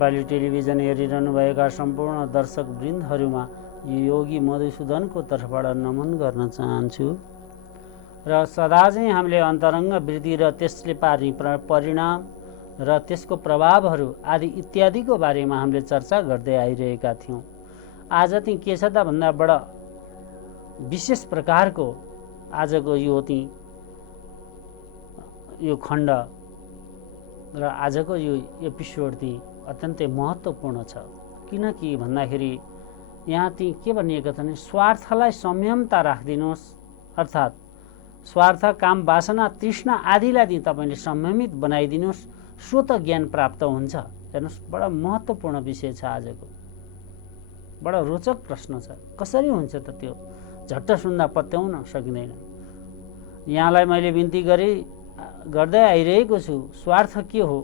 Nepali television हेरिरहनुभएका सम्पूर्ण दर्शक वृन्दहरूमा योगी मधुसूदनको तर्फबाट नमन गर्न चाहन्छु र सदा चाहिँ हामीले अन्तरङ्ग वृत्ति र त्यसले पार्ने परिणाम र त्यसको प्रभावहरू आदि इत्यादिको बारेमा हामीले चर्चा गर्दै आइरहेका थियौँ। आज चाहिँ के छ त भन्दा बडा विशेष प्रकारको आजको यो खण्ड र आजको यो एपिसोड चाहिँ अत्यन्तै महत्त्वपूर्ण छ। किनकि भन्दाखेरि यहाँ चाहिँ के भनिएको छ भने स्वार्थलाई संयमता राखिदिनुहोस्, अर्थात् स्वार्थ, काम, वासना, तृष्णा आदिलाई चाहिँ तपाईँले संयमित बनाइदिनुहोस्, स्वत ज्ञान प्राप्त हुन्छ। हेर्नुहोस्, बडा महत्त्वपूर्ण विषय छ आजको, बडा रोचक प्रश्न छ। कसरी हुन्छ त त्यो झट्ट सुन्दा पत्याउन सकिँदैन। यहाँलाई मैले बिन्ती गर्दै आइरहेको छु, स्वार्थ के हो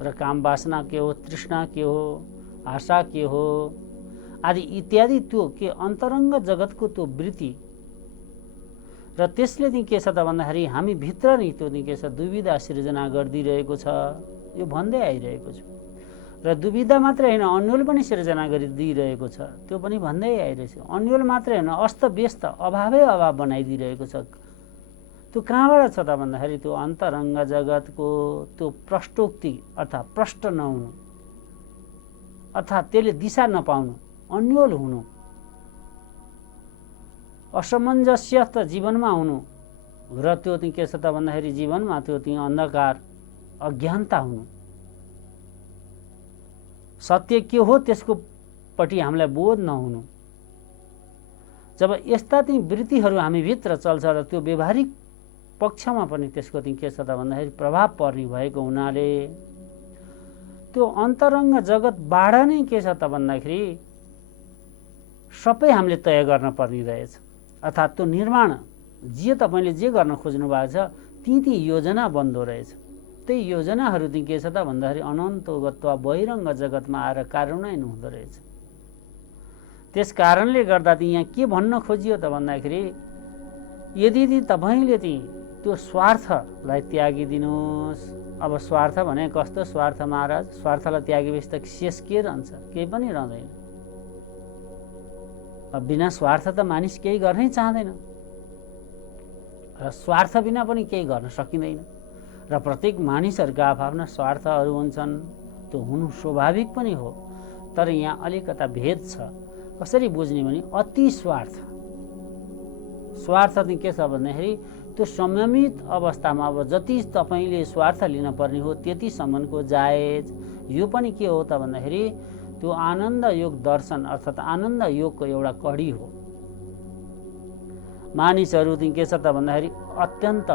र काम वासना के हो, तृष्णा के हो, आशा के हो आदि इत्यादि, त्यो के अन्तरङ्ग जगतको त्यो वृत्ति र त्यसले चाहिँ के छ त भन्दाखेरि हामी भित्र नै त्यो चाहिँ के छ दुविधा सिर्जना गरिदिइरहेको छ। यो भन्दै आइरहेको छु र दुविधा मात्रै होइन, अन्यल पनि सिर्जना गरिदिइरहेको छ। त्यो पनि भन्दै आइरहेको छु। अन्यल मात्रै होइन, अस्तव्यस्त, अभावै अभाव बनाइदिइरहेको छ। त्यो कहाँबाट छ त भन्दाखेरि त्यो अन्तरङ्ग जगतको त्यो प्रष्टोक्ति अर्थात् प्रष्ट नहुनु, अर्थात् त्यसले दिशा नपाउनु, अन्यल हुनु, असमञ्जस्य त जीवनमा हुनु र त्यो चाहिँ के छ त भन्दाखेरि जीवनमा त्यो चाहिँ अन्धकार, अज्ञानता हुनु, सत्य के हो त्यसको पट्टि हामीलाई बोध नहुनु। जब यस्ता चाहिँ वृत्तिहरू हामीभित्र चल्छ र त्यो व्यवहारिक पक्षमा पनि त्यसको चाहिँ के छ त भन्दाखेरि प्रभाव पर्ने भएको हुनाले त्यो अन्तरङ्ग जगतबाट नै के छ त भन्दाखेरि सबै हामीले तय गर्न पर्ने रहेछ। अर्थात् त्यो निर्माण तपाईँले जे गर्न खोज्नु भएको छ ती योजना बन्दो रहेछ। त्यही योजनाहरू चाहिँ के छ त भन्दाखेरि अनन्तोगत्वा बहिरङ्ग जगतमा आएर कार्यान्वयन हुँदो रहेछ। त्यस कारणले गर्दा चाहिँ यहाँ के भन्न खोजियो त भन्दाखेरि यदि तपाईँले चाहिँ त्यो स्वार्थलाई त्यागिदिनुहोस्। अब स्वार्थ भने कस्तो स्वार्थ महाराज? स्वार्थलाई त्यागेपछि त शेष के रहन्छ? केही पनि रहँदैन। बिना स्वार्थ त मानिस केही गर्नै चाहँदैन र स्वार्थ बिना पनि केही गर्न सकिँदैन र प्रत्येक मानिसहरूका आफ्ना स्वार्थहरू हुन्छन्। त्यो हुनु स्वाभाविक पनि हो, तर यहाँ अलिकता भेद छ। कसरी बुझ्ने भने अति स्वार्थ चाहिँ के छ भन्दाखेरि त्यो संयमित अवस्थामा अब जति तपाईँले स्वार्थ लिन पर्ने हो त्यतिसम्मको जायज। यो पनि के हो त भन्दाखेरि त्यो आनन्द योग दर्शन अर्थात् आनन्द योगको एउटा कडी हो। मानिसहरू चाहिँ के छ त भन्दाखेरि अत्यन्त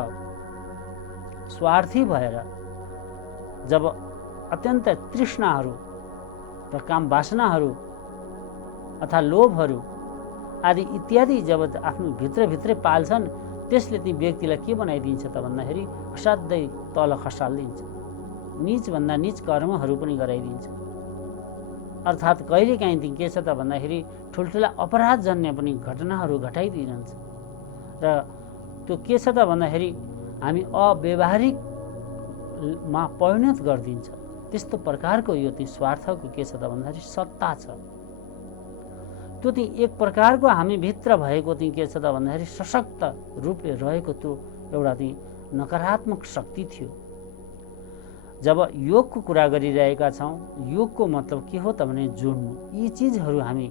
स्वार्थी भएर जब अत्यन्त तृष्णाहरू र काम वासनाहरू अथवा लोभहरू आदि इत्यादि जब आफ्नो भित्रभित्रै पाल्छन्, त्यसले ती व्यक्तिलाई के बनाइदिन्छ त भन्दाखेरि असाध्यै तल खसालिदिन्छ, नीचभन्दा नीच कर्महरू पनि गराइदिन्छ। अर्थात् कहिलेकाहीँ चाहिँ के छ त भन्दाखेरि ठुल्ठुला अपराधजन्य पनि घटनाहरू घटाइदिइरहन्छ र त्यो के छ त भन्दाखेरि हामी अव्यवहारिकमा परिणत गरिदिन्छ। त्यस्तो प्रकारको यो चाहिँ स्वार्थको के छ त भन्दाखेरि सत्ता छ। त्यो चाहिँ एक प्रकारको हामी भित्र भएको चाहिँ के छ त भन्दाखेरि सशक्त रूपले रहेको त्यो एउटा चाहिँ नकारात्मक शक्ति थियो। जब योगको कुरा गरिरहेका छौँ, योगको मतलब के हो त भने जोड्नु। यी चिजहरू हामी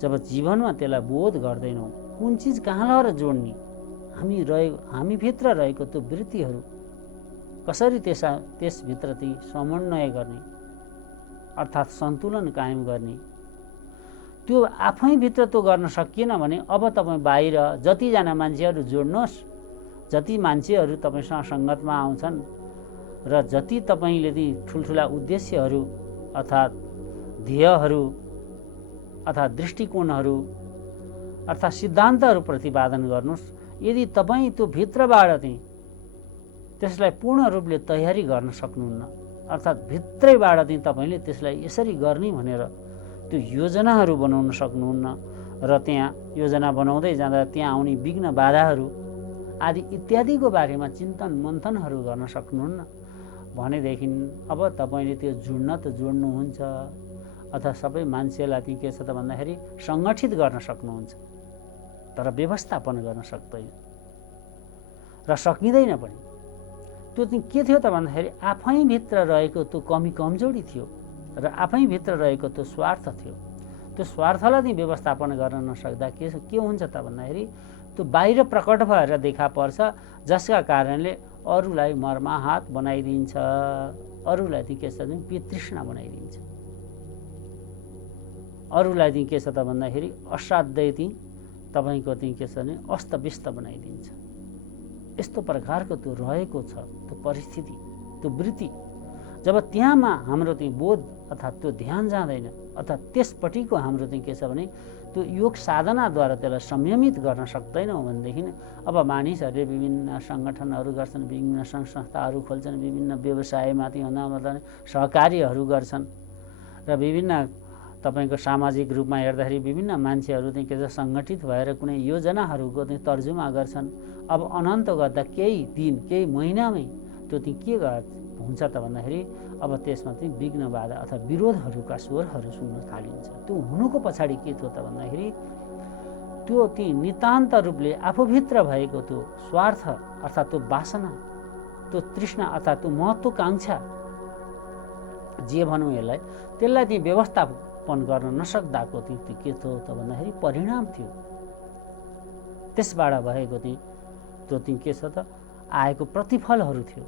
जब जीवनमा त्यसलाई बोध गर्दैनौँ, कुन चिज कहाँ लगेर जोड्ने, हामीभित्र रहेको त्यो वृत्तिहरू कसरी त्यसभित्र चाहिँ समन्वय गर्ने अर्थात् सन्तुलन कायम गर्ने, त्यो आफैभित्र त्यो गर्न सकिएन भने अब तपाईँ बाहिर जतिजना मान्छेहरू जोड्नुहोस्, जति मान्छेहरू तपाईँसँग सङ्गतमा आउँछन् र जति तपाईँले ठुल्ठुला उद्देश्यहरू अर्थात् ध्येयहरू अर्थात् दृष्टिकोणहरू अर्थात् सिद्धान्तहरू प्रतिपादन गर्नुहोस्, यदि तपाईँ त्यो भित्रबाट चाहिँ त्यसलाई पूर्ण रूपले तयारी गर्न सक्नुहुन्न, अर्थात् भित्रैबाट चाहिँ तपाईँले त्यसलाई यसरी गर्ने भनेर त्यो योजनाहरू बनाउन सक्नुहुन्न र त्यहाँ योजना बनाउँदै जाँदा त्यहाँ आउने विघ्न बाधाहरू आदि इत्यादिको बारेमा चिन्तन मन्थनहरू गर्न सक्नुहुन्न भनेदेखि अब तपाईँले त्यो जुड्न त जोड्नुहुन्छ अथवा सबै मान्छेलाई चाहिँ के छ त भन्दाखेरि सङ्गठित गर्न सक्नुहुन्छ, तर व्यवस्थापन गर्न सक्दैन र सकिँदैन पनि। त्यो चाहिँ के थियो त भन्दाखेरि आफैभित्र रहेको त्यो कमजोरी थियो र आफैभित्र रहेको त्यो स्वार्थ थियो। त्यो स्वार्थलाई चाहिँ व्यवस्थापन गर्न नसक्दा के हुन्छ त भन्दाखेरि त्यो बाहिर प्रकट भएर देखा पर्छ, जसका कारणले अरूलाई मर्माहत बनाइदिन्छ, अरूलाई चाहिँ के छ भने वितृष्णा बनाइदिन्छ, अरूलाई चाहिँ के छ त भन्दाखेरि असाध्यै चाहिँ तपाईँको चाहिँ के छ भने अस्तव्यस्त बनाइदिन्छ। यस्तो प्रकारको त्यो रहेको छ त्यो परिस्थिति, त्यो वृत्ति। जब त्यहाँमा हाम्रो चाहिँ बोध अर्थात् त्यो ध्यान जाँदैन अर्थात् त्यसपट्टिको हाम्रो चाहिँ के छ भने त्यो योग साधनाद्वारा त्यसलाई संयमित गर्न सक्दैनौँ भनेदेखि अब मानिसहरूले विभिन्न सङ्गठनहरू गर्छन्, विभिन्न सङ्घ संस्थाहरू खोल्छन्, विभिन्न व्यवसायमाथि भन्दा सहकार्यहरू गर्छन् र विभिन्न तपाईँको सामाजिक रूपमा हेर्दाखेरि विभिन्न मान्छेहरू चाहिँ के छ सङ्गठित भएर कुनै योजनाहरूको चाहिँ तर्जुमा गर्छन्। अब अनन्त गर्दा केही दिन केही महिनामै त्यो चाहिँ के हुन्छ त भन्दाखेरि अब त्यसमा चाहिँ विघ्न बाधा अथवा विरोधहरूका स्वरहरू सुन्न थालिन्छ। त्यो हुनुको पछाडि के थियो त भन्दाखेरि त्यो चाहिँ नितान्त रूपले आफूभित्र भएको त्यो स्वार्थ अर्थात् त्यो वासना, त्यो तृष्णा अर्थात् त्यो महत्त्वाकाङ्क्षा जे भनौँ यसलाई, त्यसलाई चाहिँ व्यवस्थापन गर्न नसक्दाको त्यो के थियो त भन्दाखेरि परिणाम थियो। त्यसबाट भएको चाहिँ त्यो चाहिँ के छ त आएको प्रतिफलहरू थियो।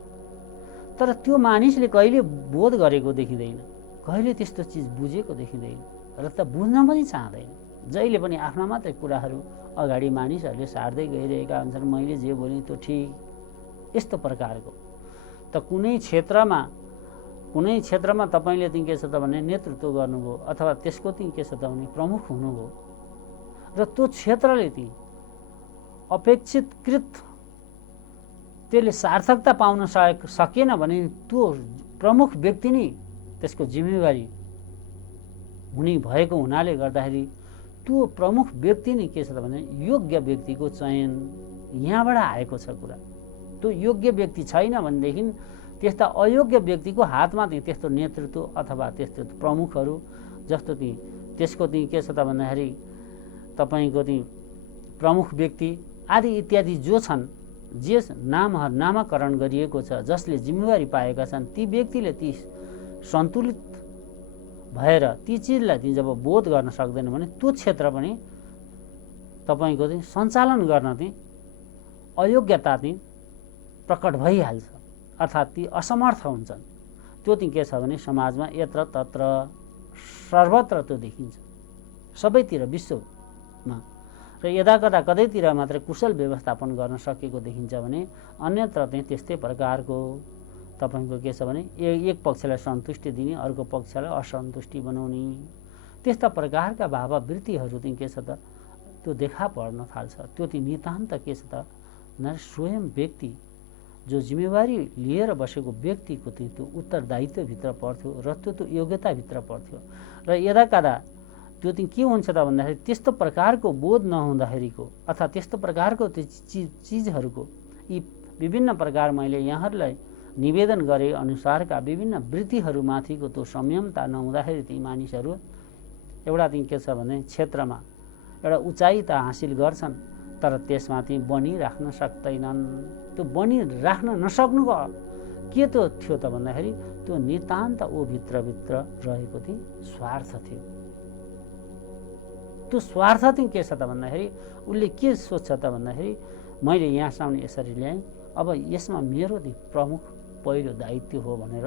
तर त्यो मानिसले कहिले बोध गरेको देखिँदैन, कहिले त्यस्तो चिज बुझेको देखिँदैन र त बुझ्न पनि चाहँदैन। जहिले पनि आफ्ना मात्रै कुराहरू अगाडि मानिसहरूले सार्दै गइरहेका हुन्छन्, मैले जे बोलेँ त्यो ठिक, यस्तो प्रकारको। त कुनै क्षेत्रमा तपाईँले चाहिँ के छ त भने नेतृत्व गर्नुभयो अथवा त्यसको चाहिँ के छ त भने प्रमुख हुनुभयो र त्यो क्षेत्रले चाहिँ अपेक्षितकृत त्यसले सार्थकता पाउन सकेन भने त्यो प्रमुख व्यक्ति नै त्यसको जिम्मेवारी हुने भएको हुनाले गर्दाखेरि त्यो प्रमुख व्यक्ति नै के छ त भने योग्य व्यक्तिको चयन यहाँबाट आएको छ कुरा। त्यो योग्य व्यक्ति छैन भनेदेखि त्यस्ता अयोग्य व्यक्तिको हातमा चाहिँ त्यस्तो नेतृत्व अथवा त्यस्तो प्रमुखहरू जस्तो चाहिँ त्यसको चाहिँ के छ त भन्दाखेरि तपाईँको चाहिँ प्रमुख व्यक्ति आदि इत्यादि जो छन्, जे नामाकरण गरिएको छ, जसले जिम्मेवारी पाएका छन्, ती व्यक्तिले ती सन्तुलित भएर ती चिजलाई चाहिँ जब बोध गर्न सक्दैन भने त्यो क्षेत्र पनि तपाईँको चाहिँ सञ्चालन गर्न चाहिँ अयोग्यता चाहिँ प्रकट भइहाल्छ, अर्थात् ती असमर्थ हुन्छन्। त्यो चाहिँ के छ भने समाजमा यत्र तत्र सर्वत्र त्यो देखिन्छ, सबैतिर विश्वमा। र यदाकदा कतैतिर मात्र कुशल व्यवस्थापन गर्न सकेको देखिन्छ भने अन्यत्र चाहिँ त्यस्तै प्रकारको तपाईँको के छ भने एक पक्षलाई सन्तुष्टि दिने, अर्को पक्षलाई असन्तुष्टि बनाउने, त्यस्ता प्रकारका भाववृत्तिहरू चाहिँ के छ त त्यो देखा पर्न थाल्छ। त्यो चाहिँ नितान्त के छ त स्वयं व्यक्ति जो जिम्मेवारी लिएर बसेको व्यक्तिको चाहिँ त्यो उत्तरदायित्वभित्र पर्थ्यो र त्यो योग्यताभित्र पर्थ्यो। र यदाकदा त्यो चाहिँ के हुन्छ त भन्दाखेरि त्यस्तो प्रकारको बोध नहुँदाखेरिको अथवा त्यस्तो प्रकारको त्यो चिजहरूको यी विभिन्न प्रकार मैले यहाँहरूलाई निवेदन गरे अनुसारका विभिन्न वृत्तिहरूमाथिको त्यो संयमता नहुँदाखेरि ती मानिसहरू एउटा चाहिँ के छ भने क्षेत्रमा एउटा उचाइ त हासिल गर्छन्, तर त्यसमा चाहिँ बनिराख्न सक्दैनन्। त्यो बनिराख्न नसक्नुको के त्यो थियो त भन्दाखेरि त्यो नितान्त ओ भित्रभित्र रहेको चाहिँ स्वार्थ थियो। त्यो स्वार्थ चाहिँ के छ त भन्दाखेरि उसले के सोच्छ त भन्दाखेरि मैले यहाँसम्म यसरी ल्याएँ, अब यसमा मेरो चाहिँ प्रमुख पहिलो दायित्व हो भनेर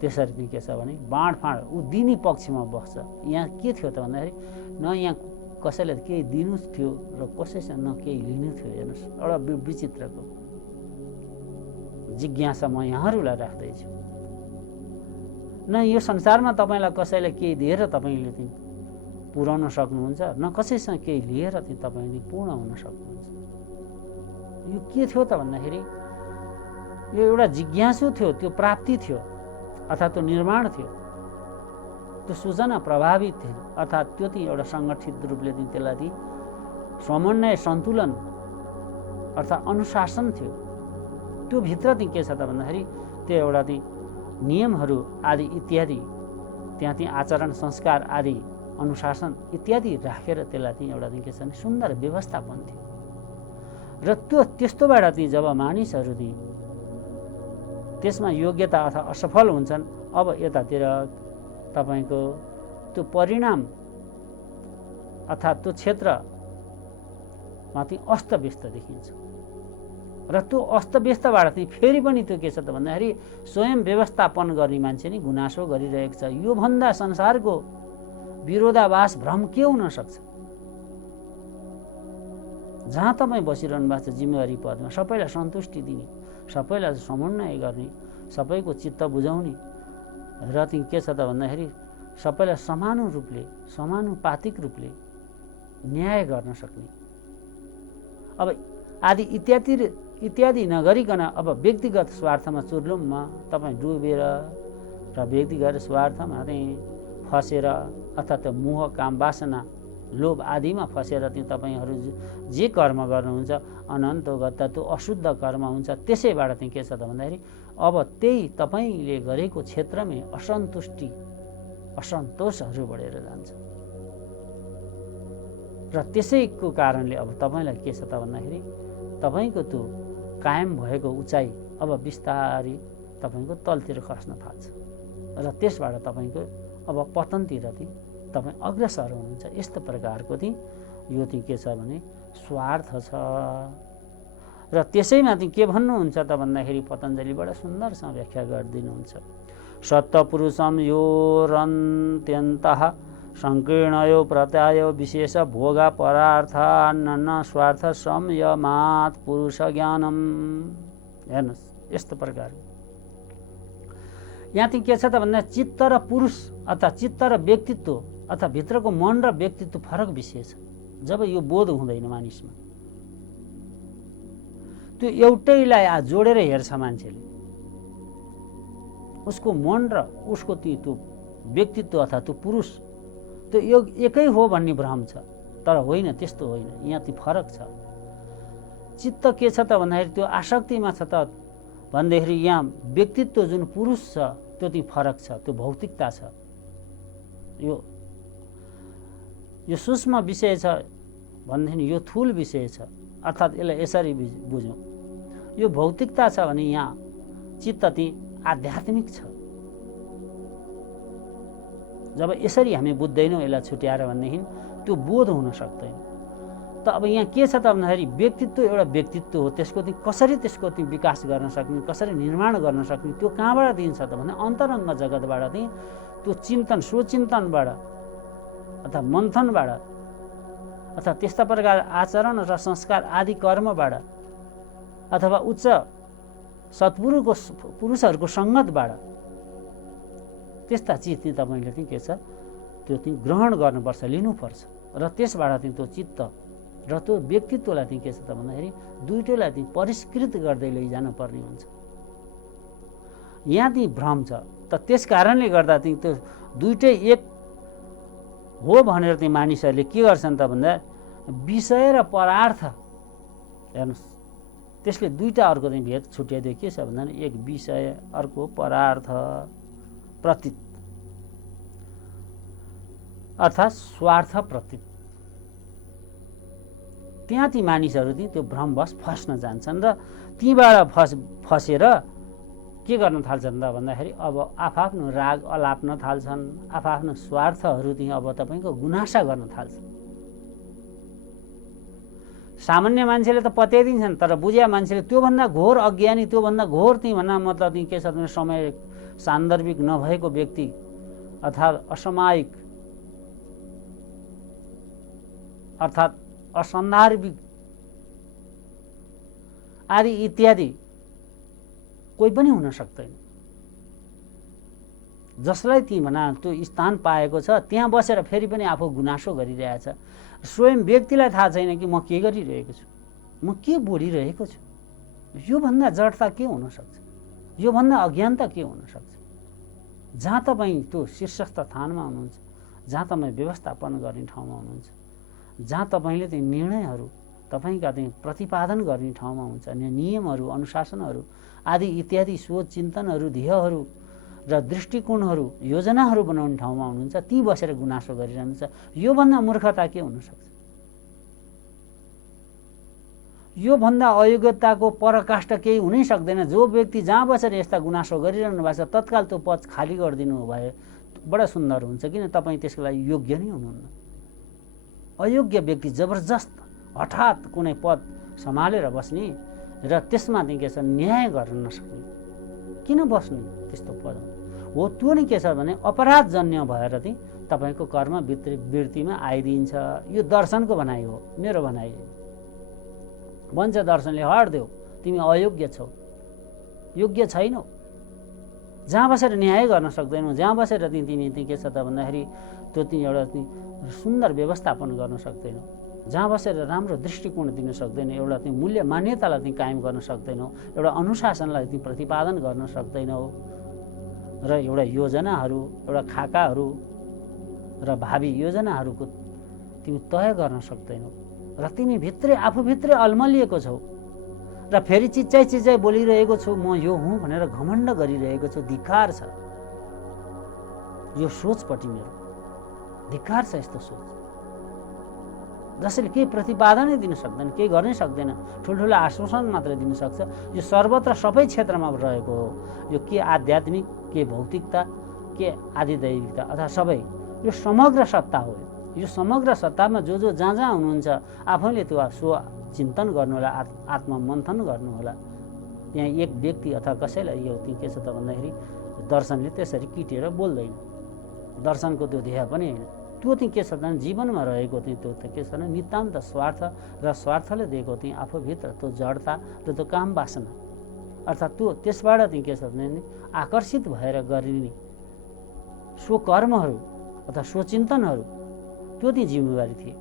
त्यसरी चाहिँ के छ भने बाँडफाँड ऊ दिने पक्षमा बस्छ। यहाँ के थियो त भन्दाखेरि न यहाँ कसैलाई केही दिनु थियो र कसैसँग न केही लिनु थियो। हेर्नुहोस्, एउटा विचित्रको जिज्ञासा म यहाँहरूलाई राख्दैछु। न यो संसारमा तपाईँलाई कसैलाई केही दिएर तपाईँले चाहिँ पुर्याउन सक्नुहुन्छ, न कसैसँग केही लिएर चाहिँ तपाईँले पूर्ण हुन सक्नुहुन्छ। यो के थियो त भन्दाखेरि यो एउटा जिज्ञासु थियो, त्यो प्राप्ति थियो अर्थात् त्यो निर्माण थियो, त्यो सूचना प्रभावित थियो, अर्थात् त्यो चाहिँ एउटा सङ्गठित रूपले चाहिँ त्यसलाई चाहिँ समन्वय सन्तुलन अर्थात् अनुशासन थियो। त्यो भित्र चाहिँ के छ त भन्दाखेरि त्यो एउटा चाहिँ नियमहरू आदि इत्यादि, त्यहाँ ती आचरण संस्कार आदि अनुशासन इत्यादि राखेर त्यसलाई चाहिँ एउटा चाहिँ के छ भने सुन्दर व्यवस्थापन थियो। र त्यस्तोबाट चाहिँ जब मानिसहरू चाहिँ त्यसमा योग्यता अथवा असफल हुन्छन्, अब यतातिर तपाईँको त्यो परिणाम अर्थात् त्यो क्षेत्रमा चाहिँ अस्तव्यस्त देखिन्छ। र त्यो अस्तव्यस्तबाट चाहिँ फेरि पनि त्यो के छ त भन्दाखेरि स्वयं व्यवस्थापन गर्ने मान्छे नै गुनासो गरिरहेको छ। योभन्दा संसारको विरोधाभास भ्रम के हुन सक्छ? जहाँ तपाईँ बसिरहनु भएको छ जिम्मेवारी पदमा, सबैलाई सन्तुष्टि दिने, सबैलाई समन्वय गर्ने, सबैको चित्त बुझाउने र चाहिँ के छ त भन्दाखेरि सबैलाई समानुपातिक रूपले न्याय गर्न सक्ने, अब आदि इत्यादि नगरिकन अब व्यक्तिगत स्वार्थमा चुर्लुममा तपाईँ डुबेर र व्यक्तिगत स्वार्थमा चाहिँ फसेर अथवा त्यो मोह काम वासना लोभ आदिमा फसेर चाहिँ तपाईँहरू जे कर्म गर्नुहुन्छ अनन्त गर्दा त्यो अशुद्ध कर्म हुन्छ। त्यसैबाट चाहिँ के छ त भन्दाखेरि अब त्यही तपाईँले गरेको क्षेत्रमै असन्तोषहरू बढेर जान्छ र त्यसैको कारणले अब तपाईँलाई के छ त भन्दाखेरि तपाईँको त्यो कायम भएको उचाइ अब बिस्तारै तपाईँको तलतिर खस्न थाल्छ र त्यसबाट तपाईँको अब पतनतिर चाहिँ तपाईँ अग्रसर हुनुहुन्छ। यस्तो प्रकारको चाहिँ यो चाहिँ के छ भने स्वार्थ छ। र त्यसैमा चाहिँ के भन्नुहुन्छ त भन्दाखेरि पतञ्जलि बडा सुन्दरसँग व्याख्या गरिदिनुहुन्छ। सत्तपुरुषम योरन्त्यन्तः संकीर्णयो प्रत्यायो विशेष भोगा परार्थान्न स्वार्थ संयमात् पुरुष ज्ञानम। हेर्नुहोस् यस्तो प्रकार यहाँ चाहिँ के छ त भन्दा चित्त र पुरुष अथवा चित्त र व्यक्तित्व अथवा भित्रको मन र व्यक्तित्व फरक विषय छ। जब यो बोध हुँदैन मानिसमा, त्यो एउटैलाई जोडेर हेर्छ मान्छेले, उसको मन र उसको त्यो व्यक्तित्व अथवा त्यो पुरुष त्यो एकै हो भन्ने भ्रम छ। तर होइन, त्यस्तो होइन, यहाँ त्यो फरक छ। चित्त के छ त भन्दाखेरि त्यो आसक्तिमा छ त भन्दाखेरि यहाँ व्यक्तित्व जुन पुरुष छ त्यो चाहिँ फरक छ, त्यो भौतिकता छ। यो सूक्ष्म विषय छ भनेदेखि यो थूल विषय छ, अर्थात् यसलाई यसरी बुझौँ। यो भौतिकता छ भने यहाँ चित्त चाहिँ आध्यात्मिक छ। जब यसरी हामी बुझ्दैनौँ यसलाई छुट्याएर भनेदेखि त्यो बोध हुन सक्दैन। त अब यहाँ के छ त भन्दाखेरि व्यक्तित्व एउटा व्यक्तित्व हो, त्यसको चाहिँ कसरी त्यसको चाहिँ विकास गर्न सक्ने, कसरी निर्माण गर्न सक्ने, त्यो कहाँबाट दिन्छ त भने अन्तरङ्ग जगतबाट चाहिँ त्यो चिन्तन स्वचिन्तनबाट अथवा मन्थनबाट अथवा त्यस्ता प्रकार आचरण र संस्कार आदि कर्मबाट अथवा उच्च पुरुषहरूको सङ्गतबाट त्यस्ता चिज चाहिँ तपाईँले चाहिँ के छ त्यो चाहिँ ग्रहण गर्नुपर्छ, लिनुपर्छ र त्यसबाट चाहिँ त्यो चित्त र त्यो व्यक्तित्वलाई चाहिँ के छ त भन्दाखेरि दुइटैलाई चाहिँ परिष्कृत गर्दै लैजानु पर्ने हुन्छ। यहाँ चाहिँ भ्रम छ। त त्यस कारणले गर्दा चाहिँ त्यो दुइटै एक हो भनेर चाहिँ मानिसहरूले के गर्छन् त भन्दा विषय र परार्थ, हेर्नुहोस् त्यसले दुईटा अर्को चाहिँ भेद छुट्याइदियो। के छ भन्दा एक विषय अर्को परार्थ प्रतीत अर्थात् स्वार्थ प्रतीत। त्यहाँ ती मानिसहरू चाहिँ त्यो भ्रमवश फस्न जान्छन् र तीबाट फसेर के गर्न थाल्छन् त भन्दाखेरि अब आफआफ्नो राग अलाप्न थाल्छन्, आफआफ्नो स्वार्थहरू चाहिँ अब तपाईँको गुनासा गर्न थाल्छन्। सामान्य मान्छेले त पत्याइदिन्छन्, तर बुझ्या मान्छेले त्योभन्दा घोर अज्ञानी, त्योभन्दा घोर चाहिँ भन्दा मतलब चाहिँ के छ भने समय सान्दर्भिक नभएको व्यक्ति अर्थात् असमायिक अर्थात् असन्दर्भिक आदि इत्यादि कोही पनि हुन सक्दैन। जसलाई ती भना त्यो स्थान पाएको छ त्यहाँ बसेर फेरि पनि आफू गुनासो गरिरहेछ। स्वयं व्यक्तिलाई थाहा छैन कि म के गरिरहेको छु, म के बोलिरहेको छु। योभन्दा जडता के हुन सक्छ, योभन्दा अज्ञानता के हुन सक्छ। जहाँ तपाईँ त्यो शीर्षस्थ स्थानमा हुनुहुन्छ, जहाँ तपाईँ व्यवस्थापन गर्ने ठाउँमा हुनुहुन्छ, जहाँ तपाईँले त्यो निर्णयहरू तपाईँका चाहिँ प्रतिपादन गर्ने ठाउँमा हुन्छ, नियमहरू अनुशासनहरू आदि इत्यादि सोच चिन्तनहरू ध्येयहरू र दृष्टिकोणहरू योजनाहरू बनाउने ठाउँमा हुनुहुन्छ, ती बसेर गुनासो गरिरहनुहुन्छ। योभन्दा मूर्खता के हुनसक्छ? योभन्दा अयोग्यताको पराकाष्ठा केही हुनै सक्दैन। जो व्यक्ति जहाँ बसेर यस्ता गुनासो गरिरहनु भएको छ तत्काल त्यो पद खाली गरिदिनु भए बडा सुन्दर हुन्छ। किन तपाईँ त्यसको लागि योग्य नै हुनुहुन्न। अयोग्य व्यक्ति जबरजस्त हठात कुनै पद सम्हालेर बस्ने र त्यसमा चाहिँ के छ न्याय गर्न नसक्ने, किन बस्ने त्यस्तो पदमा? हो त्यो नै के छ भने अपराधजन्य भएर चाहिँ तपाईँको कर्म वृत्तिमा आइदिन्छ। यो दर्शनको भनाइ हो, मेरो भनाइ हो। भन्छ दर्शनले, हट्देऊ, तिमी अयोग्य छौ, योग्य छैनौ। जहाँ बसेर न्याय गर्न सक्दैनौ, जहाँ बसेर तिमी के छ त भन्दाखेरि त्यो तिमी एउटा सुन्दर व्यवस्थापन गर्न सक्दैनौ, जहाँ बसेर राम्रो दृष्टिकोण दिन सक्दैनौ, एउटा तिमी मूल्य मान्यतालाई तिमी कायम गर्न सक्दैनौ, एउटा अनुशासनलाई तिमी प्रतिपादन गर्न सक्दैनौ, र एउटा योजनाहरू, एउटा खाकाहरू र भावी योजनाहरूको तिमी तय गर्न सक्दैनौ, र तिमी भित्रै आफूभित्रै अल्मलिएको छौ, र फेरि चिच्चाइ बोलिरहेको छु म यो हुँ भनेर घमण्ड गरिरहेको छु। धिक्कार छ यो सोचपट्टि, मेरो धिक्कार छ यस्तो सोच, जसले केही प्रतिपादनै दिन सक्दैन, केही गर्नै सक्दैन, ठुल्ठुलो आश्वासन मात्र दिन सक्छ। यो सर्वत्र सबै क्षेत्रमा रहेको हो। यो के आध्यात्मिक, के भौतिकता, के आदिदैविकता अथवा सबै, यो समग्र सत्ता हो। यो समग्र सत्तामा जो जहाँ जहाँ हुनुहुन्छ आफैले त्यो स्व चिन्तन गर्नुहोला, आत्ममन्थन गर्नुहोला। त्यहाँ एक व्यक्ति अथवा कसैलाई यो के छ त भन्दाखेरि दर्शनले त्यसरी किटेर बोल्दैन। दर्शनको त्यो ध्येय पनि होइन। त्यो चाहिँ के छ त जीवनमा रहेको चाहिँ त्यो के छ भने नितान्त स्वार्थ, र स्वार्थले दिएको चाहिँ आफूभित्र त्यो जडता र त्यो काम वासना, अर्थात् त्यो त्यसबाट चाहिँ के छ भने आकर्षित भएर गरिने स्वकर्महरू अथवा स्वचिन्तनहरू, त्यो चाहिँ जिम्मेवारी थिए।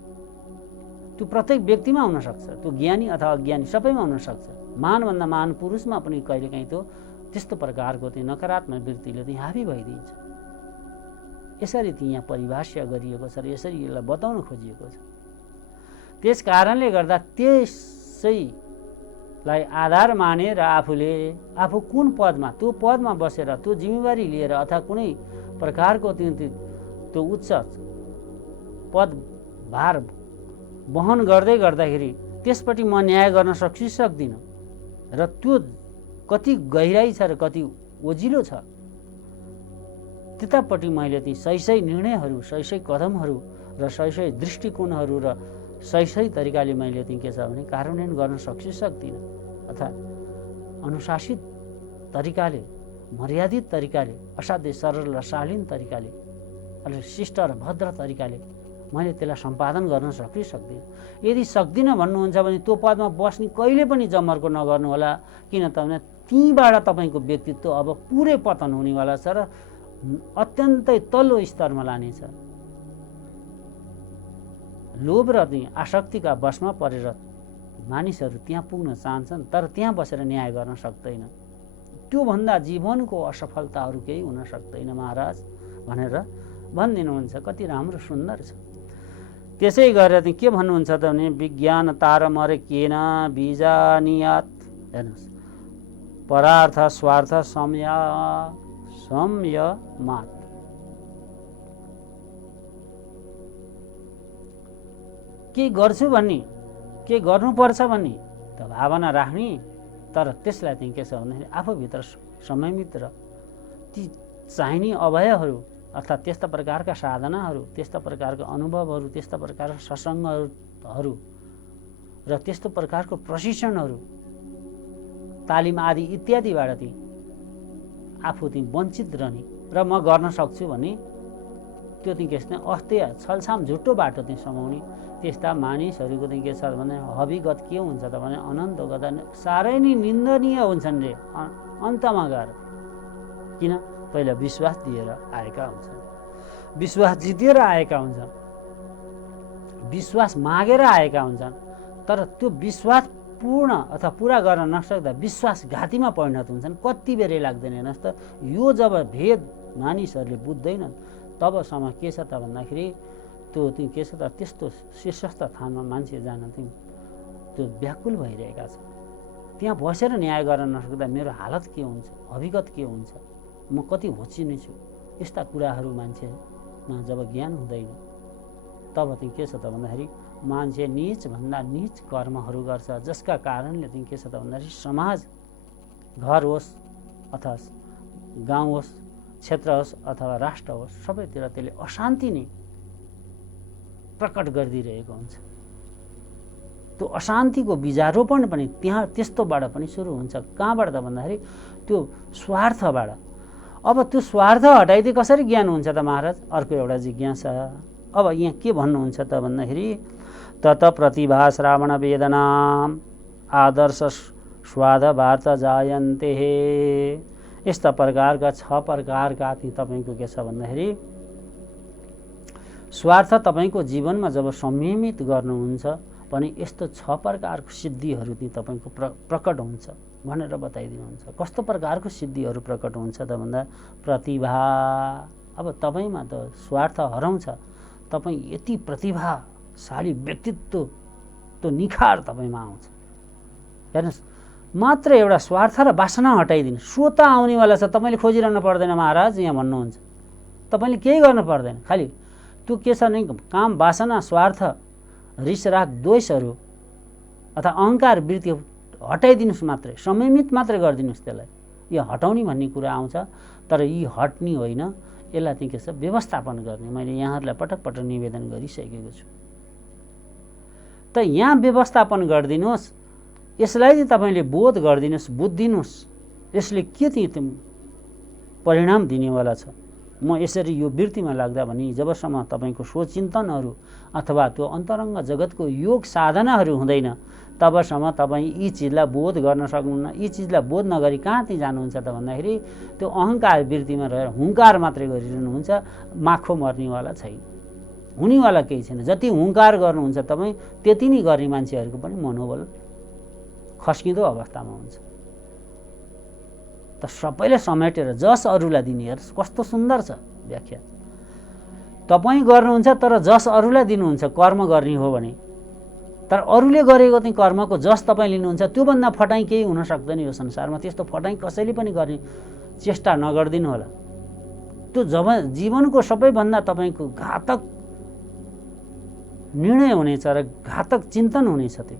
त्यो प्रत्येक व्यक्तिमा हुनसक्छ, त्यो ज्ञानी अथवा अज्ञानी सबैमा हुनसक्छ। महानभन्दा महान पुरुषमा पनि कहिलेकाहीँ त्यो त्यस्तो प्रकारको चाहिँ नकारात्मक वृत्तिले चाहिँ हावी भइदिन्छ। यसरी चाहिँ यहाँ परिभाषा गरिएको छ र यसरी यसलाई बताउन खोजिएको छ। त्यस कारणले गर्दा त्यसैलाई आधार मानेर आफू कुन पदमा, त्यो पदमा बसेर त्यो जिम्मेवारी लिएर अथवा कुनै प्रकारको त्यो उच्च पद भार वहन गर्दै गर्दाखेरि त्यसपट्टि म न्याय गर्न सक्छु सक्दिनँ, र त्यो कति गहिराई छ र कति ओजिलो छ, त्यतापट्टि मैले ती सही निर्णयहरू, सही कदमहरू र सही दृष्टिकोणहरू र सही तरिकाले मैले चाहिँ के छ भने कार्यान्वयन गर्न सक्छु सक्दिनँ, अथवा अनुशासित तरिकाले, मर्यादित तरिकाले, असाध्यै सरल र शालीन तरिकाले, अलिक शिष्ट र भद्र तरिकाले मैले त्यसलाई सम्पादन गर्न सक्छु सक्दिनँ। यदि सक्दिनँ भन्नुहुन्छ भने त्यो पदमा बस्ने कहिले पनि जमर्को नगर्नु होला। किन त भने त्यहीँबाट तपाईँको व्यक्तित्व अब पुरै पतन हुनेवाला छ र अत्यन्तै तल्लो स्तरमा लानेछ। लोभ र आसक्तिका वशमा परेर मानिसहरू त्यहाँ पुग्न चाहन्छन्, तर त्यहाँ बसेर न्याय गर्न सक्दैन। त्योभन्दा जीवनको असफलताहरू केही हुन सक्दैन महाराज भनेर भनिदिनुहुन्छ। कति राम्रो सुन्दर छ। त्यसै गरेर चाहिँ के भन्नुहुन्छ त भने विज्ञान तारमरे केन बीजानियात, हेर्नुहोस्, परार्थ स्वार्थ संयमात। के गर्छु भन्ने, के गर्नुपर्छ भन्ने त भावना राख्ने, तर त्यसलाई चाहिँ के छ भन्दाखेरि आफूभित्र संयमित र ती चाहिने अभयहरू अर्थात् त्यस्ता प्रकारका साधनाहरू, त्यस्ता प्रकारका अनुभवहरू, त्यस्ता प्रकारका सत्सङ्गहरू र त्यस्तो प्रकारको प्रशिक्षणहरू, तालिम आदि इत्यादिबाट चाहिँ आफू चाहिँ वञ्चित रहने र म गर्न सक्छु भने त्यो चाहिँ के छ भने अस्थिय छलछाम झुटो बाटो चाहिँ समाउने त्यस्ता मानिसहरूको चाहिँ के छ भने हविगत के हुन्छ त भने अनन्त गदा साह्रै नै निन्दनीय हुन्छन् रे अन्तमा गएर। किन? पहिला विश्वास दिएर आएका हुन्छन्, विश्वास जितेर आएका हुन्छन्, विश्वास मागेर आएका हुन्छन्, तर त्यो विश्वास पूर्ण अथवा पुरा गर्न नसक्दा विश्वासघातीमा परिणत हुन्छन्। कति बेरै लाग्दैन हेर्नुहोस् त। यो जब भेद मानिसहरूले बुझ्दैनन् तबसम्म के छ त भन्दाखेरि त्यो के छ त त्यस्तो शीर्षस्थ स्थानमा मान्छे जान त्यो व्याकुल भइरहेका छन्। त्यहाँ बसेर न्याय गर्न नसक्दा मेरो हालत के हुन्छ, हविगत के हुन्छ, म कति होचिने छु, यस्ता कुराहरू मान्छेमा जब ज्ञान हुँदैन तब चाहिँ के छ त भन्दाखेरि मान्छे नीचभन्दा नीच कर्महरू गर्छ, जसका कारणले चाहिँ के छ त भन्दाखेरि समाज, घर होस् अथवा गाउँ होस्, क्षेत्र होस् अथवा राष्ट्र होस्, सबैतिर त्यसले अशान्ति नै प्रकट गरिदिइरहेको हुन्छ। त्यो अशान्तिको बीजारोपण पनि त्यस्तोबाट पनि सुरु हुन्छ। कहाँबाट त भन्दाखेरि त्यो स्वार्थबाट। अब त्यो स्वार्थ हटाइदिए कसरी ज्ञान हुन्छ त महाराज? अर्को एउटा जिज्ञासा। अब यहाँ के भन्नुहुन्छ त भन्दाखेरि तत प्रतिभा श्रावण वेदनाम आदर्श स्वाद वार्त जायन्ते। यस्ता प्रकारका 6 प्रकारका तपाईँको के छ भन्दाखेरि स्वार्थ तपाईँको जीवनमा जब संयमित गर्नुहुन्छ भने यस्तो 6 प्रकारको सिद्धिहरू चाहिँ तपाईँको प्रकट हुन्छ भनेर बताइदिनुहुन्छ। कस्तो प्रकारको सिद्धिहरू प्रकट हुन्छ त भन्दा प्रतिभा। अब तपाईँमा त स्वार्थ हराउँछ, तपाईँ यति प्रतिभाशाली व्यक्तित्व त्यो निखार तपाईँमा आउँछ। हेर्नुहोस्, मात्र एउटा स्वार्थ र वासना हटाइदिनु, स्वतः आउनेवाला छ, तपाईँले खोजिरहनु पर्दैन महाराज। यहाँ भन्नुहुन्छ तपाईँले केही गर्नु पर्दैन, खालि त्यो के छ नै काम, वासना, स्वार्थ, रिस, राग, द्वेषहरू अथवा अहङ्कार वृत्ति हटाइदिनुहोस् मात्रै, संयमित मात्रै गरिदिनुहोस्। त्यसलाई यो हटाउने भन्ने कुरा आउँछ, तर यी हट्ने होइन, यसलाई चाहिँ के छ व्यवस्थापन गर्ने। मैले यहाँहरूलाई पटक पटक निवेदन गरिसकेको छु। त यहाँ व्यवस्थापन गरिदिनुहोस्, यसलाई चाहिँ तपाईँले बोध गरिदिनुहोस्, बुझिदिनुहोस् यसले के चाहिँ परिणाम दिनेवाला छ। म यसरी यो वृत्तिमा लाग्दा भने जबसम्म तपाईँको सोचिन्तनहरू अथवा त्यो अन्तरङ्ग जगतको योग साधनाहरू हुँदैन तबसम्म तपाईँ यी चिजलाई बोध गर्न सक्नुहुन्न। यी चिजलाई बोध नगरी कहाँ चाहिँ जानुहुन्छ त भन्दाखेरि त्यो अहङ्कार वृत्तिमा रहेर हुङ्कार मात्रै गरिरहनुहुन्छ। माखो मर्नेवाला छैन, हुनेवाला केही छैन। जति हुङ्कार गर्नुहुन्छ तपाईँ त्यति नै गर्ने मान्छेहरूको पनि मनोबल खस्किँदो अवस्थामा हुन्छ। त सबैले समेटेर जस अरूलाई दिने, हेर्नुहोस् कस्तो सुन्दर छ व्याख्या। तपाईँ गर्नुहुन्छ तर जस अरूलाई दिनुहुन्छ कर्म गर्ने हो भने, तर अरूले गरेको चाहिँ कर्मको जस तपाईँ लिनुहुन्छ, त्योभन्दा फटाइ केही हुन सक्दैन यो संसारमा। त्यस्तो फटाइ कसैले पनि गर्ने चेष्टा नगरिदिनु होला। त्यो जब जीवनको सबैभन्दा तपाईँको घातक निर्णय हुनेछ र घातक चिन्तन हुनेछ। त्यो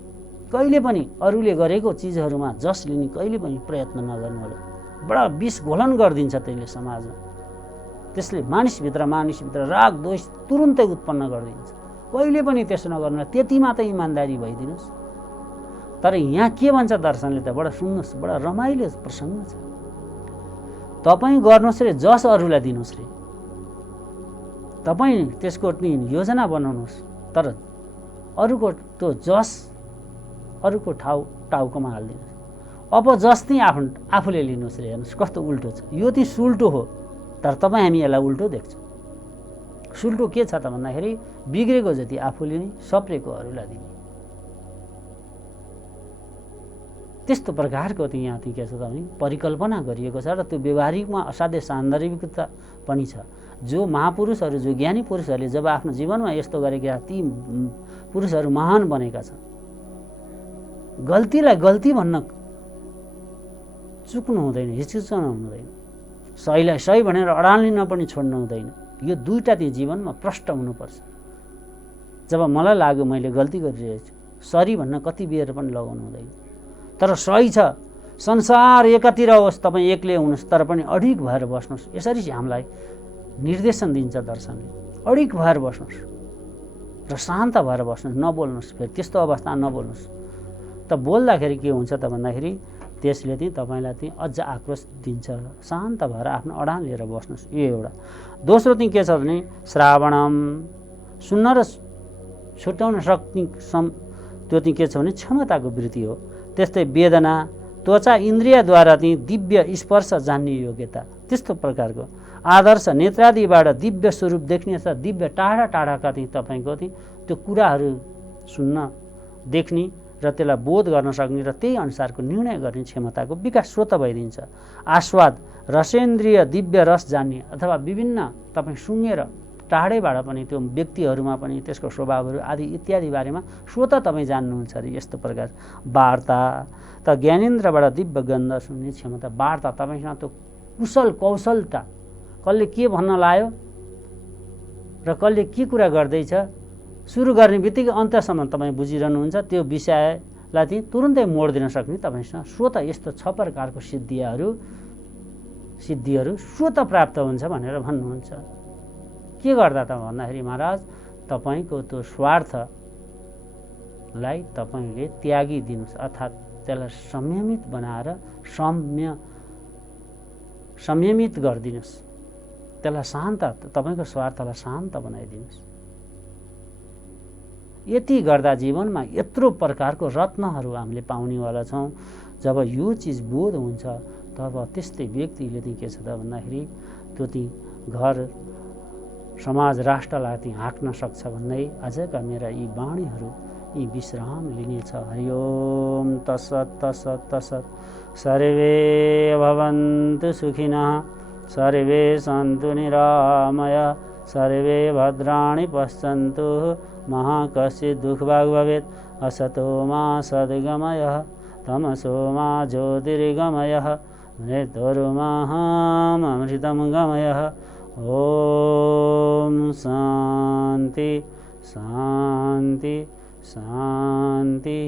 कहिले पनि अरूले गरेको चिजहरूमा जस लिने कहिले पनि प्रयत्न नगर्नु होला। बडा विष घोलन गरिदिन्छ त्यसले समाजमा। त्यसले मानिसभित्र राग द्वेष तुरुन्तै उत्पन्न गरिदिन्छ। कहिले पनि त्यसो नगर्नु, त्यति मात्रै इमान्दारी भइदिनुहोस्। तर यहाँ के भन्छ दर्शनले त बडा सुन्नुहोस्, बडा रमाइलो प्रसङ्ग छ। तपाईँ गर्नुहोस् रे, जस अरूलाई दिनुहोस् रे, तपाईँ त्यसको योजना बनाउनुहोस्, तर अरूको त्यो जस अरूको टाउकोमा हालिदिनुहोस्। अब जस चाहिँ आफूले लिनुहोस् रे। हेर्नुहोस् कस्तो उल्टो छ यो। चाहिँ सुल्टो हो, तर तपाईँ हामी यसलाई उल्टो देख्छौँ। सुल्टो के छ त भन्दाखेरि बिग्रेको जति आफूले नै, सप्रेको अरूलाई दिने। त्यस्तो प्रकारको चाहिँ यहाँ चाहिँ के छ भने परिकल्पना गरिएको छ र त्यो व्यवहारिकमा असाध्य सान्दर्भिकता पनि छ। जो महापुरुषहरू, जो ज्ञानी पुरुषहरूले जब आफ्नो जीवनमा यस्तो गरेका ती पुरुषहरू महान बनेका छन्। गल्तीलाई गल्ती भन्न चुक्नु हुँदैन, हिचकिचाउनु हुँदैन, सहीलाई सही भनेर अडान लिन पनि छोड्नु हुँदैन। यो दुईटा चाहिँ जीवनमा प्रष्ट हुनुपर्छ। जब मलाई लाग्यो मैले गल्ती गरिरहेको छु, सरी भन्न कति बेर पनि लगाउनु हुँदैन। तर सही छ, संसार एकातिर होस्, तपाईँ एक्लै हुनुहोस्, तर पनि अडिग भएर बस्नुहोस्। यसरी चाहिँ हामीलाई निर्देशन दिन्छ दर्शनले। अडिग भएर बस्नुहोस् र शान्त भएर बस्नुहोस्, नबोल्नुहोस्। फेरि त्यस्तो अवस्थामा नबोल्नुहोस्। त बोल्दाखेरि के हुन्छ त भन्दाखेरि त्यसले चाहिँ तपाईँलाई चाहिँ अझ आक्रोश दिन्छ। शान्त भएर आफ्नो अडान लिएर बस्नुहोस्। यो एउटा। दोस्रो चाहिँ के छ भने श्रावणम, सुन्न र छुट्याउन सक्ने त्यो चाहिँ के छ भने क्षमताको वृत्ति हो। त्यस्तै वेदना, त्वचा इन्द्रियद्वारा चाहिँ दिव्य स्पर्श जान्ने योग्यता। त्यस्तो प्रकारको आदर्श, नेत्रादिबाट दिव्य स्वरूप देख्ने छ। दिव्य टाढा टाढाका चाहिँ तपाईँको चाहिँ त्यो कुराहरू सुन्न, देख्ने र त्यसलाई बोध गर्न सक्ने र त्यही अनुसारको निर्णय गर्ने क्षमताको विकास स्वत भइदिन्छ। आस्वाद, रसेन्द्रिय दिव्य रस जान्ने अथवा विभिन्न तपाईँ सुँगेर टाढैबाट पनि त्यो व्यक्तिहरूमा पनि त्यसको स्वभावहरू आदि इत्यादि बारेमा स्वत तपाईँ जान्नुहुन्छ अरे। यस्तो प्रकार वार्ता, त ज्ञानेन्द्रबाट दिव्य गन्ध सुन्ने क्षमता। वार्ता, तपाईँसँग त्यो कुशल कौशलता, कसले के भन्न लायो र कसले के कुरा गर्दैछ सुरु गर्ने बित्तिकै अन्त्यसम्म तपाईँ बुझिरहनुहुन्छ। त्यो विषयलाई चाहिँ तुरुन्तै मोड दिन सक्ने तपाईँसँग स्वत यस्तो 6 प्रकारको सिद्धिहरू स्वत प्राप्त हुन्छ भनेर भन्नुहुन्छ। के गर्दा त भन्दाखेरि महाराज तपाईँको त्यो स्वार्थलाई तपाईँले त्यागिदिनुहोस्, अर्थात् त्यसलाई संयमित बनाएर संयमित गरिदिनुहोस्, त्यसलाई शान्त, तपाईँको स्वार्थलाई शान्त बनाइदिनुहोस्। यति गर्दा जीवनमा यत्रो प्रकारको रत्नहरू हामीले पाउनेवाला छौँ। जब यो चिज बोध हुन्छ तब त्यस्तै व्यक्तिले चाहिँ के छ त भन्दाखेरि त्यो चाहिँ घर समाज राष्ट्रलाई चाहिँ हाँक्न सक्छ भन्दै आजका मेरा यी वाणीहरू यी विश्राम लिनेछ। हरिओम तत्सत् तत्सत् तत्सत्। सर्वे भवन्तु सुखिनः, सर्वे सन्तु निरामया, सर्वे भद्राणि पश्यन्तु, मा कश्चित् दुःखभाग् भवेत्। असतो मा सद्गमयः, तमसो मा ज्योतिर्गमयः, मृत्युर्महामृतं गमयः। ओम शांति शांति शांति।